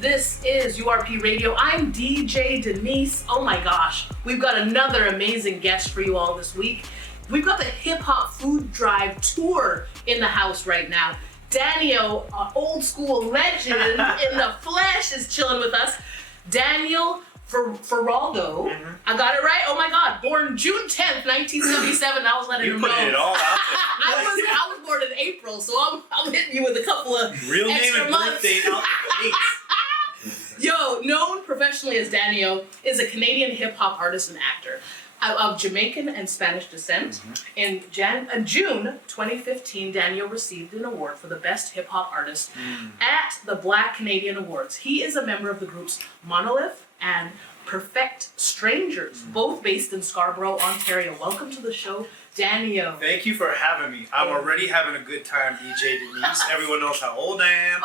This is URP Radio. I'm DJ Denise. Oh my gosh, we've got another amazing guest for you all this week. We've got the Hip Hop Food Drive Tour in the house right now. Daniel, old school legend in the flesh, is chilling with us. Daniel Ferraldo. I got it right? Oh my God. Born June 10th, 1977. I was letting him know. You put it all out there. I was born in April, so I'm hitting you with a couple of real extra name and months. birthday out Yo, known professionally as Daniel, is a Canadian hip-hop artist and actor of Jamaican and Spanish descent. In June 2015, Daniel received an award for the Best Hip-Hop Artist at the Black Canadian Awards. He is a member of the groups Monolith and Perfect Strangers, both based in Scarborough, Ontario. Welcome to the show, Daniel. Thank you for having me. I'm already having a good time, DJ Denise. Everyone knows how old I am.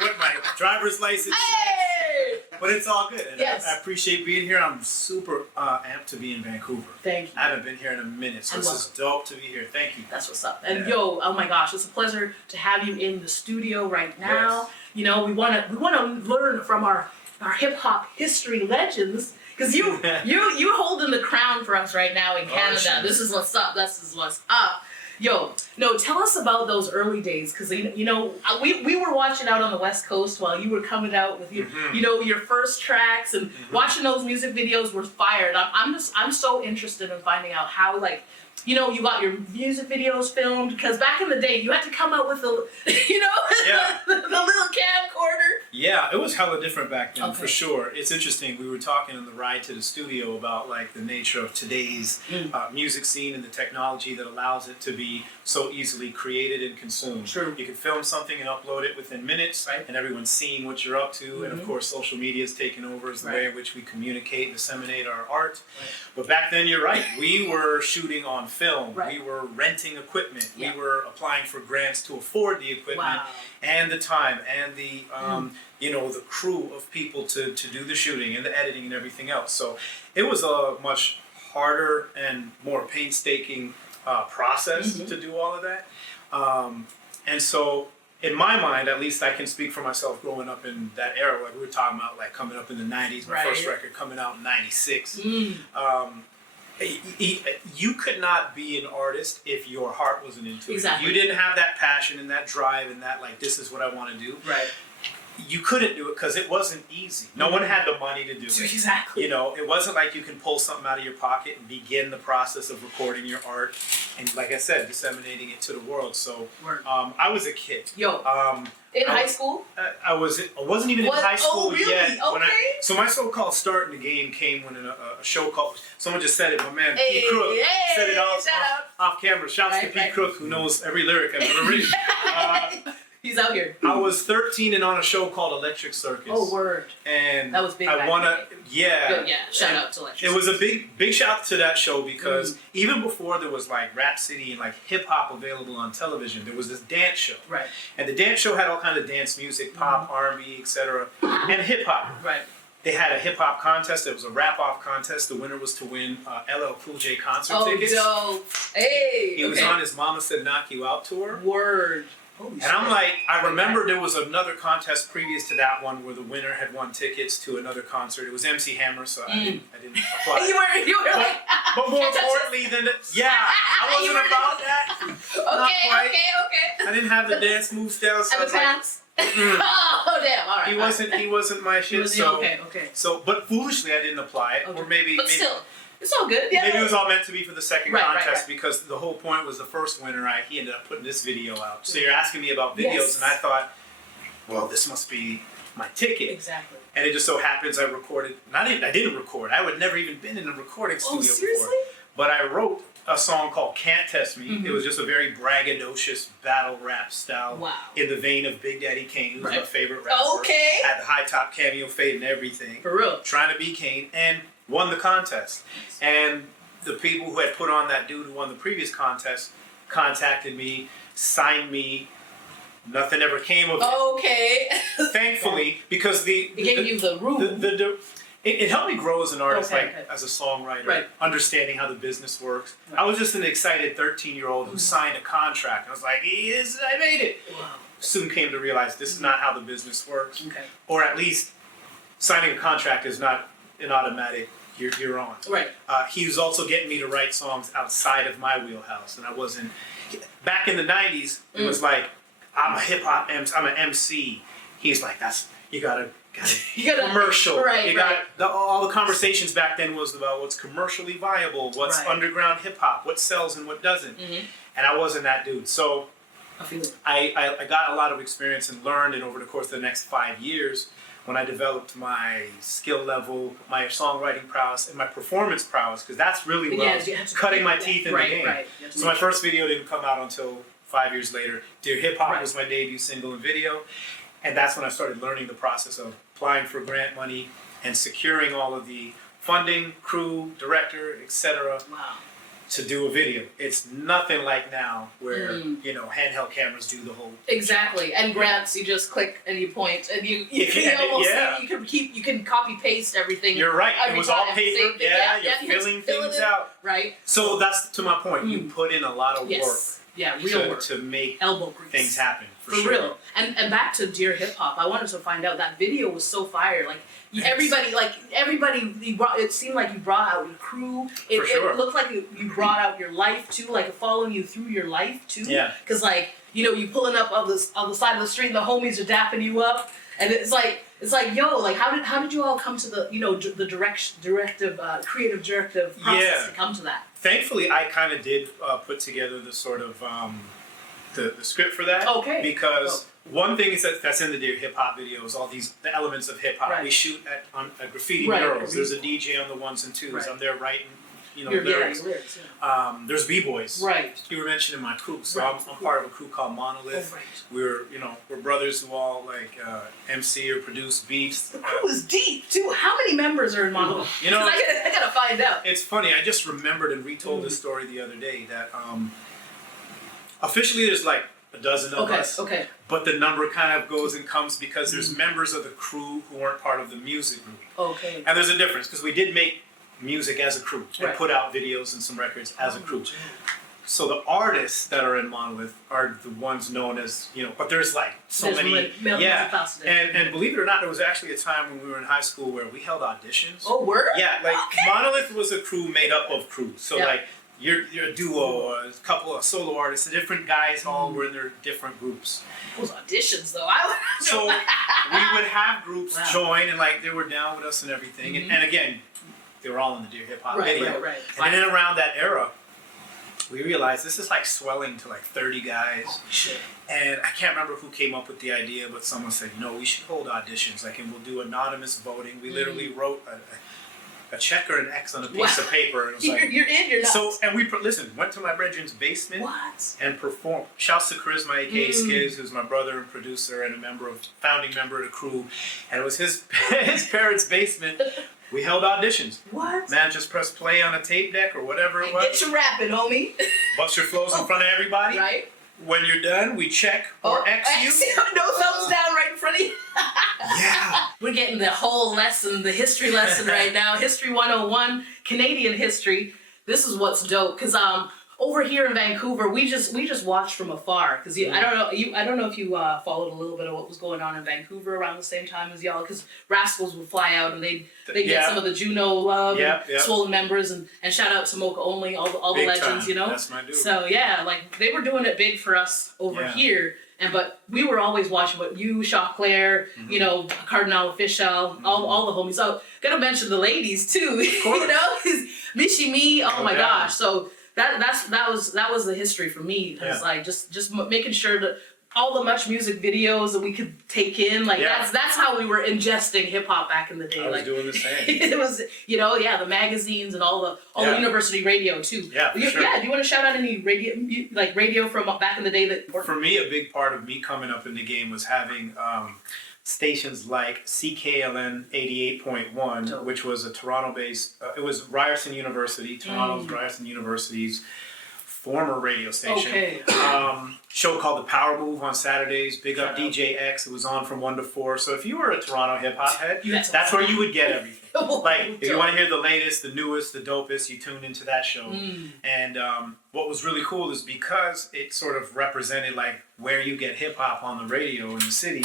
What my driver's license is. But it's all good. And yes. I appreciate being here. I'm super amped to be in Vancouver. Thank you. I haven't been here in a minute, so this is dope to be here. Thank you. That's what's up. And yo, oh my gosh, it's a pleasure to have you in the studio right now. Yes. You know, we wanna learn from our hip hop history legends. Because you holding the crown for us right now in Canada. Sure. This is what's up. This is what's up. Yo, no, tell us about those early days. Because we were watching out on the West Coast while you were coming out with your your first tracks and watching those music videos were fired. I'm so interested in finding out how you got your music videos filmed, because back in the day you had to come out with the little camcorder. Yeah, it was hella different back then, for sure. It's interesting. We were talking on the ride to the studio about the nature of today's music scene and the technology that allows it to be so easily created and consumed. True. You can film something and upload it within minutes, and everyone's seeing what you're up to. And of course, social media is taken over as the way in which we communicate and disseminate our art. But back then, you're right. We were shooting on film. We were renting equipment. We were applying for grants to afford the equipment and the time and the the crew of people to do the shooting and the editing and everything else. So it was a much harder and more painstaking process to do all of that. And so in my mind, at least I can speak for myself growing up in that era, like we were talking about, coming up in the 90s, my first record coming out in 96. You could not be an artist if your heart wasn't into it. You didn't have that passion and that drive and that this is what I want to do. You couldn't do it because it wasn't easy. No one had the money to do it. Exactly. It wasn't like you can pull something out of your pocket and begin the process of recording your art and, like I said, disseminating it to the world. So I was a kid. In high school? I wasn't even in high school yet. Okay. So my so-called start in the game came when a show called, someone just said it, my man, P. Crook, said it off camera. Shouts to P. Crook, who knows every lyric I've ever written. He's out here. I was 13 and on a show called Electric Circus. Oh, word. And that was big. I won a, Good, yeah. Shout out to Electric Circus. It was a big shout out to that show because even before there was Rap City and hip hop available on television, there was this dance show. And the dance show had all kinds of dance music, pop, R&B, etc., and hip hop. They had a hip hop contest. It was a rap off contest. The winner was to win LL Cool J concert tickets. Oh, dope. Hey. He was on his Mama Said Knock You Out tour. Word. And I'm I remember there was another contest previous to that one where the winner had won tickets to another concert. It was MC Hammer, so I didn't apply. you were but more importantly than I wasn't about that. Okay. I didn't have the dance moves down. So and the pants? Oh damn! All right. He wasn't my shit. Okay. So, but foolishly I didn't apply it, or maybe. But still. It's all good. Maybe it was all meant to be for the second contest because the whole point was the first winner. He ended up putting this video out. So you're asking me about videos, and I thought, well, this must be my ticket. Exactly. And it just so happens I recorded. I didn't record. I would never even been in a recording studio seriously? before. But I wrote a song called Can't Test Me. It was just a very braggadocious battle rap style in the vein of Big Daddy Kane, who's my favorite rapper. Had the high top cameo fade and everything. For real. Trying to be Kane. And won the contest. And the people who had put on that dude who won the previous contest contacted me, signed me. Nothing ever came of it. Thankfully, because it gave you the room. It helped me grow as an artist, as a songwriter, understanding how the business works. I was just an excited 13-year-old who signed a contract. I was like, yes, I made it. soon came to realize this is not how the business works. Okay. Or at least signing a contract is not an automatic, you're on. Right. He was also getting me to write songs outside of my wheelhouse, and I wasn't. Back in the 90s, it was like, I'm a hip hop MC, I'm an MC. He's like, you gotta commercial. Right, you got all the conversations back then was about what's commercially viable, what's underground hip hop, what sells and what doesn't. And I wasn't that dude. So I got a lot of experience and learned, and over the course of the next 5 years, when I developed my skill level, my songwriting prowess, and my performance prowess, because that's really cutting my teeth in the game. Right. So my first video didn't come out until 5 years later. Dear Hip Hop was my debut single and video. And that's when I started learning the process of applying for grant money and securing all of the funding, crew, director, etc. To do a video. It's nothing like now where, handheld cameras do the whole Exactly. And grants, you just click and you point and you can copy paste everything. You're right. It was all paper. You're filling things out. Right. So that's to my point. You put in a lot of work. Yeah, real work to make elbow grease. Things happen. For sure. Real. And back to Dear Hip Hop, I wanted to find out that video was so fire. Like everybody, it seemed like you brought out your crew. It looked like you brought out your life too, like following you through your life too. Yeah. Because you pulling up on the side of the street, and the homies are dapping you up, and it's like yo, like how did you all come to the creative directive process to come to that? Thankfully, I kind of did put together the sort of the script for that. Okay. Because one thing is that's in the Dear Hip Hop video is all the elements of hip hop. We shoot on graffiti murals. There's a DJ on the ones and twos. I'm there writing, lyrics. There's b-boys. Right. You were mentioning my crew, so I'm part of a crew called Monolith. We're brothers who all MC or produce beats. The crew is deep too. How many members are in Monolith? I gotta find out. It's funny. I just remembered and retold this story the other day that officially there's like a dozen of us. Okay. But the number kind of goes and comes because there's members of the crew who weren't part of the music group. Okay. And there's a difference because we did make music as a crew and put out videos and some records as a crew. So the artists that are in Monolith are the ones known as, but there's so many. And believe it or not, there was actually a time when we were in high school where we held auditions. Oh, were? Yeah, Monolith was a crew made up of crews. So you're a duo or a couple of solo artists, the different guys all were in their different groups. Those auditions though, So we would have groups join and they were down with us and everything. And again, they were all in the Dear Hip Hop video. Right. And then around that era, we realized this is swelling to 30 guys. Shit. And I can't remember who came up with the idea, but someone said, we should hold auditions, and we'll do anonymous voting. We literally wrote a check or an X on a piece of paper. And it was you're in, you're not. So, and we went to my brethren's basement and performed. Shouts to Charisma, a.k.a. Skiz, who's my brother and producer and founding member of the crew. And it was his parents' basement. We held auditions. What? Man, just press play on a tape deck or whatever it was. Get your rapping, homie. Bust your flows in front of everybody. Right. When you're done, we check or X you. No thumbs down right in front of you. Yeah. We're getting the whole lesson, the history lesson right now. History 101, Canadian history. This is what's dope, because over here in Vancouver, we just watched from afar, because I don't know if you followed a little bit of what was going on in Vancouver around the same time as y'all, because Rascals would fly out and they get some of the Juno love and Swollen members, and shout out to Mocha Only, all the legends, time. That's my dude. So they were doing it big for us over here. But we were always watching what you, Shaw Claire, Cardinal Official, all the homies. So gotta mention the ladies too, Mishi Me. Oh my gosh. So that was the history for me. It's just making sure that all the Much Music videos that we could take in, that's how we were ingesting hip hop back in the day. I was doing the same. It was the magazines and all the university radio too. Yeah, for sure. Yeah, do you want to shout out any radio from back in the day that? For me, a big part of me coming up in the game was having stations like CKLN 88.1, which was a Toronto-based. It was Ryerson University, Toronto's Ryerson University's former radio station. Okay. Show called The Power Move on Saturdays. Big up DJ X. It was on from 1 to 4. So if you were a Toronto hip hop head, that's where you would get everything. Like if you want to hear the latest, the newest, the dopest, you tune into that show. And what was really cool is because it sort of represented like where you get hip hop on the radio in the city.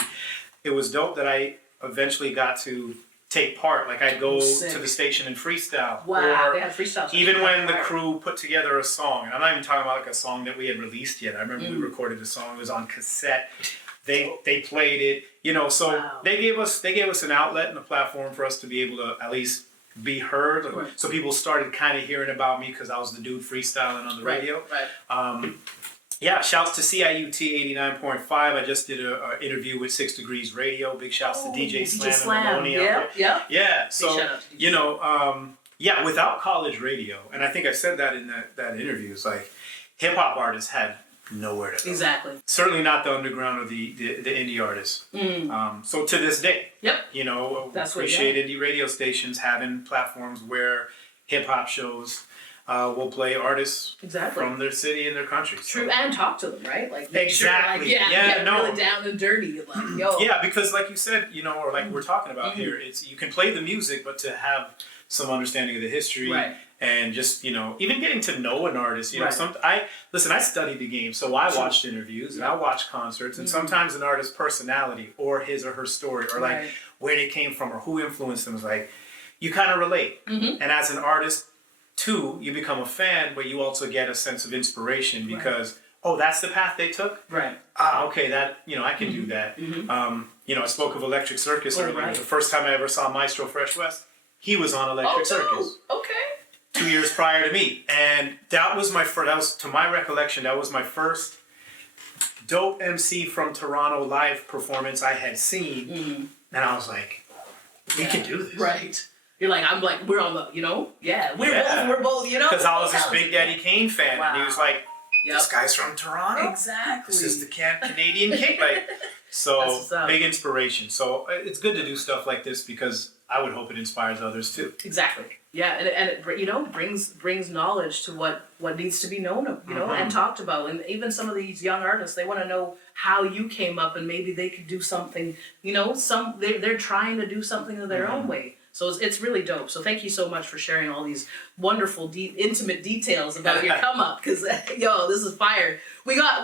It was dope that I eventually got to take part. Like I'd go to the station and freestyle. Wow, or they had freestyle. even when the crew put together a song, and I'm not even talking about like a song that we had released yet. I remember we recorded a song. It was on cassette. They played it, you know. So they gave us an outlet and a platform for us to be able to at least be heard. Right. So people started kind of hearing about me because I was the dude freestyling on the radio. Right. Yeah, shouts to CIUT 89.5. I just did an interview with 6 Degrees Radio. Big shouts to DJ Slam and Maloney. Yeah. So, you know, without college radio, and I think I said that in that interview, it's like hip-hop artists had nowhere to go. Exactly. Certainly not the underground or the indie artists. So to this day, you know, appreciate indie radio stations having platforms where hip-hop shows will play artists from their city and their country. True, and talk to them, right? Like exactly. Sure, like, really down and dirty. Like, yo. Yeah, because like you said, you know, or like we're talking about here, it's you can play the music, but to have some understanding of the history and just, you know, even getting to know an artist. You know, I studied the game, so I watched interviews and I watched concerts, and sometimes an artist's personality or his or her story or like where they came from or who influenced them is like you kind of relate. And as an artist, too, you become a fan, but you also get a sense of inspiration because, oh, that's the path they took? Right. Okay, that, you know, I can do that. You know, I spoke of Electric Circus earlier. The first time I ever saw Maestro Fresh West, he was on Electric Circus. Okay. 2 years prior to me. And that was my first, to my recollection, that was my first dope MC from Toronto live performance I had seen. And I was like, we can do this. Right. You're like, I'm like, we're on the, you know? We're both, you know? Because I was this Big Daddy Kane fan, and he was like, this guy's from Toronto? Exactly. This is the Canadian King. Like, so, big inspiration. So, it's good to do stuff like this because I would hope it inspires others too. Exactly. Yeah, and it you know, brings knowledge to what needs to be known, you know, and talked about. And even some of these young artists, they want to know how you came up and maybe they could do something, you know, they're trying to do something in their own way. So it's really dope. So thank you so much for sharing all these wonderful, intimate details about your come up. Because yo, this is fire. We got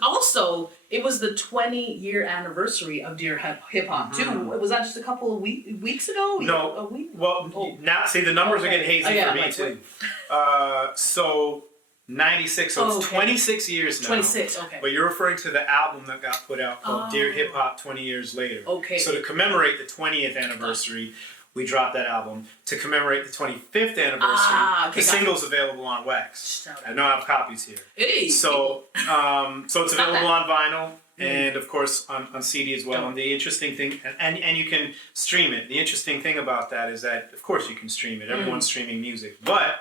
also it was the 20-year anniversary of Dear Hip Hop too. Was that just a couple of weeks ago? No, a week. Well, now see the numbers are getting hazy for me too. So 96, so it's 26 years now. 26, okay. But you're referring to the album that got put out called Dear Hip Hop 20 Years Later. Okay. So to commemorate the 20th anniversary, we dropped that album. To commemorate the 25th anniversary, the single's available on Wax. I know I have copies here. Hey. So it's available on vinyl and of course on CD as well. And the interesting thing, and you can stream it. The interesting thing about that is that, of course you can stream it. Everyone's streaming music. But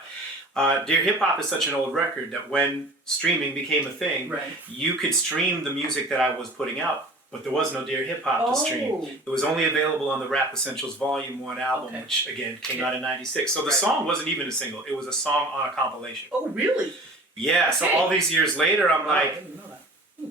Dear Hip Hop is such an old record that when streaming became a thing, you could stream the music that I was putting out, but there was no Dear Hip Hop to stream. It was only available on the Rap Essentials Volume 1 album, which again came out in 96. So the song wasn't even a single, it was a song on a compilation. Oh, really? Yeah, so all these years later, I'm like, I didn't know that.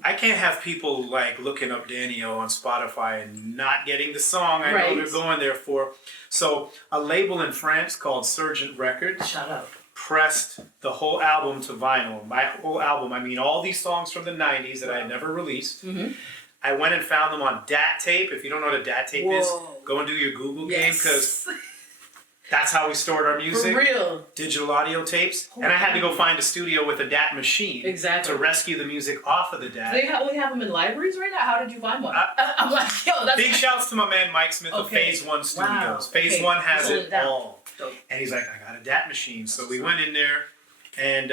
I can't have people like looking up Danny-O on Spotify and not getting the song I know they're going there for. So a label in France called Surgent Records. Shout out. Pressed the whole album to vinyl. My whole album, I mean all these songs from the 90s that I had never released. I went and found them on DAT tape. If you don't know what a DAT tape is, go and do your Google game because that's how we stored our music. For real. Digital audio tapes. And I had to go find a studio with a DAT machine to rescue the music off of the DAT. Do they have them in libraries right now? How did you find one? I'm like, yo, that's big shouts to my man Mike Smith of Phase 1 Studios. Wow. Phase 1 has it all. And he's like, I got a DAT machine. So we went in there and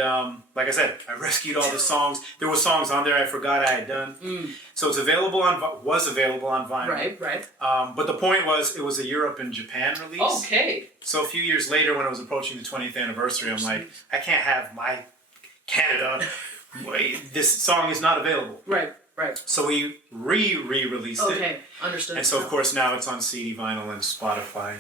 like I said, I rescued all the songs. There were songs on there I forgot I had done. So it's available was available on vinyl. Right. But the point was, it was a Europe and Japan release. Okay. So a few years later, when it was approaching the 20th anniversary, I'm like, I can't have my Canada. This song is not available. Right. So we re-released it. Okay, understood. And so of course now it's on CD, vinyl, and Spotify.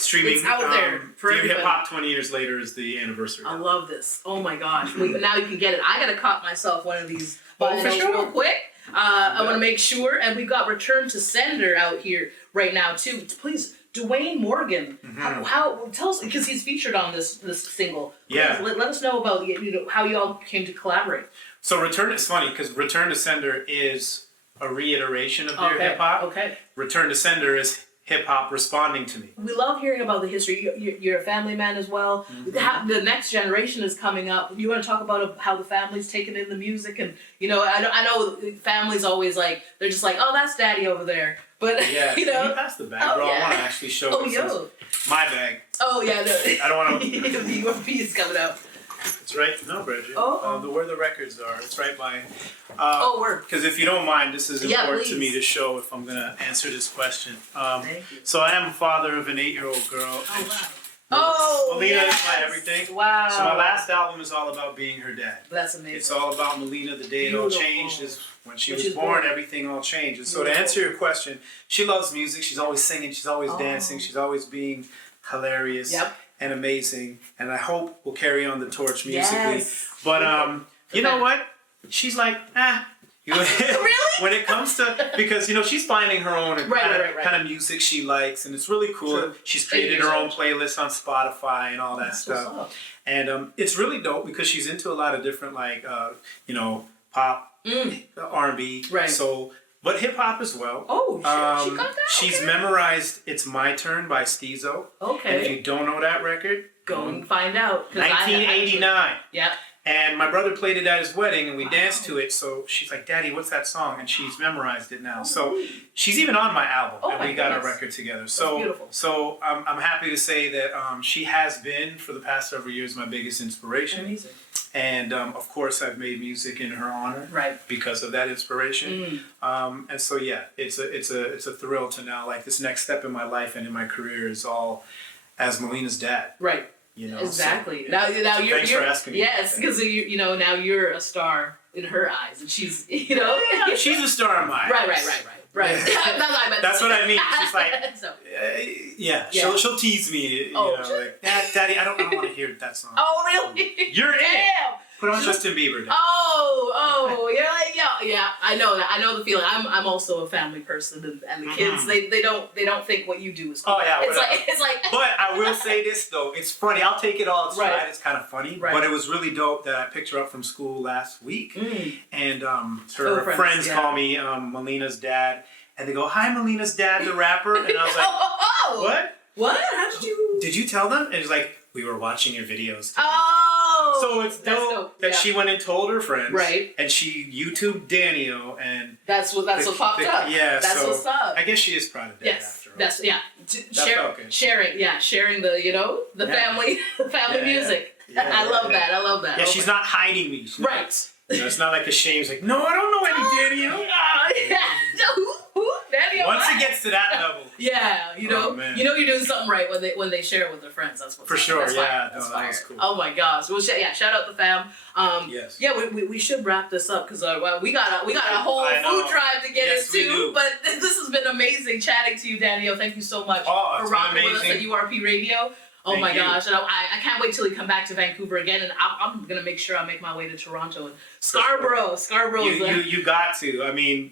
streaming. It's out there for Dear everybody. Hip Hop 20 years later is the anniversary. I love this. Oh my gosh. Now you can get it. I gotta cop myself one of these vinyls for sure. real quick. I want to make sure, and we've got Return to Sender out here right now too. Please, Dwayne Morgan, how tell us, because he's featured on this single. Please, Yeah. let us know about how you all came to collaborate. So it's funny because Return to Sender is a reiteration of Dear Hip Hop. Okay. Return to Sender is hip hop responding to me. We love hearing about the history. You're a family man as well. The next generation is coming up. You want to talk about how the family's taken in the music, and I know families always they're just like, oh, that's daddy over there. But Yeah, you know, can you pass the bag, bro? I want to actually show Oh, this. yo. My bag. Oh yeah, no. I don't want to. The URP is coming up. It's right. No, Bridget. Where the records are. It's right by. Word. Because if you don't mind, this is important to me please. to show if I'm going to answer this question. Thank you. So I am a father of an 8-year-old girl. Oh wow. Oh, Melina yes. is my everything. Wow. So my last album is all about being her dad. That's amazing. It's all about Melina. The day it all Beautiful. changed is when she was born. Everything all changed. And so to answer your question, she loves music. She's always singing. She's always dancing. She's always being hilarious and amazing. And I hope we'll carry on the torch musically. Yes. But you know what? She's like, Really? When it comes to, because she's finding her own kind of music she likes, and it's really cool. True. She's created her own playlist on Spotify and all that That's stuff. what's up. And it's really dope because she's into a lot of different pop, R&B, Right. soul, but hip hop as well. Oh, she got that. She's Okay. memorized "It's My Turn" by Steezo. Okay. And if you don't know that record, Go and find out. 1989. Yeah. And my brother played it at his wedding, and we danced to it. So she's like, "Daddy, what's that song?" And she's memorized it now. So she's even on my album, and we got a record together. So, beautiful. So I'm happy to say that she has been for the past several years my biggest inspiration. Amazing. And of course, I've made music in her honor, Right. because of that inspiration. And so it's a thrill to now, like, this next step in my life and in my career is all as Melina's dad. Right. Exactly. So, now you're. Thanks for asking me. Yes, because now you're a star in her eyes, and she's Yeah, she's a star in mine. Right. That's what I mean. She's like, So. yeah. She'll tease me. Like, Daddy, I don't want to hear that song. Oh really? You're in it. Damn. Put on Justin Bieber. Dad. Yeah. I know that. I know the feeling. I'm also a family person, and the kids they don't think what you do is cool. Oh yeah. It's like. But I will say this though, it's funny. I'll take it all stride. It's kind of funny, Right. but it was really dope that I picked her up from school last week, and So her friends call me Melina's dad, and they go, "Hi, Melina's dad, the rapper," and I was like, "What? What? How did you? Did you tell them?" And it's like, "We were watching your videos today." Oh. So it's dope that she went and told her friends, Right. And she YouTubed Daniel, and That's what popped up. Yeah, That's so what's up. I guess she is proud of Dad after all. Sharing the family music. I love that. Yeah, she's not hiding me. She's Right. It's not like a shame. It's like, no, I don't know any Daniel. Who? Daddy, Once it gets to that level. Yeah, Oh, man. you're doing something right when they share it with their friends. That's what's For fire. sure, That's yeah. fire. That's No, fire. that was cool. Oh my gosh. Well, shout out the fam. Yes. Yeah, we should wrap this up because we got a whole I know. food drive to get Yes, we into. do. But this has been amazing chatting to you, Daniel. Thank you so much Oh, it's for rocking been with us at amazing. URP Radio. Oh Thank my you. gosh. And I can't wait till you come back to Vancouver again. And I'm going to make sure I make my way to Toronto and Scarborough. You got to. I mean,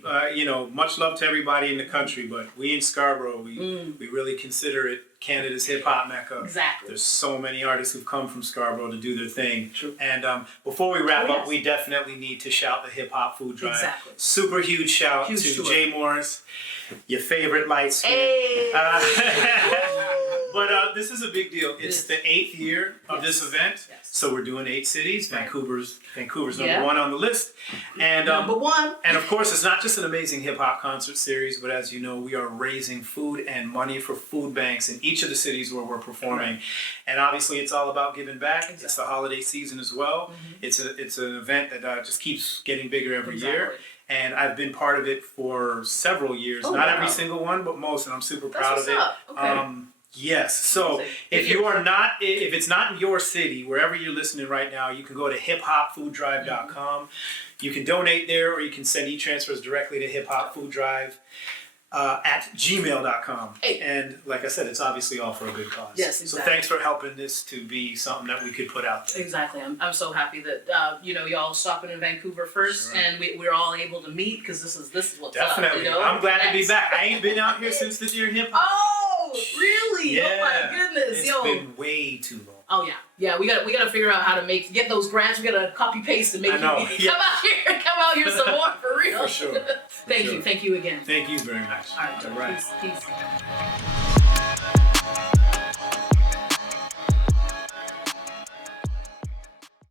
much love to everybody in the country, but we in Scarborough, we really consider it Canada's hip hop mecca. Exactly. There's so many artists who've come from Scarborough to do their thing. True. And before we wrap up, yes. we definitely need to shout the hip hop food drive. Exactly. Super huge shout Huge to shout. Jay Morris, your favorite light skin. Hey. But this is a big deal. It's the 8th year of this event. Yes. So we're doing 8 cities. Right. Vancouver's number Yeah. 1 on the list. And Number one. and of course, it's not just an amazing hip hop concert series, but as you know, we are raising food and money for food banks in each of the cities where we're performing. Right. And obviously, it's all about giving back. Exactly. It's the holiday season as well. It's an event that just keeps getting bigger every year. And I've been part of it for several years. Oh, not wow. every single one, but most, and I'm super That's proud of what's it. up. Okay. Yes. So Amazing. if it's not in your city, wherever you're listening right now, you can go to hiphopfooddrive.com. You can donate there, or you can send e-transfers directly to Hip Hop Food Drive. at gmail.com. Hey. And like I said, it's obviously all for a good cause. Yes, exactly. So thanks for helping this to be something that we could put out there. Exactly. I'm so happy that y'all stopping in Vancouver first, Sure. and we're all able to meet because this is what's Definitely. up. You know? I'm glad to be Yes. back. I ain't been out here since the Dear Hip Hop. Oh, really? Yeah. Oh my goodness, It's yo. been way too long. Oh yeah. We gotta figure out how to get those grants. We gotta copy paste and make I know, you yeah. come out here some more for real. For sure. Thank you again. Thank you very much. All right, All right. peace.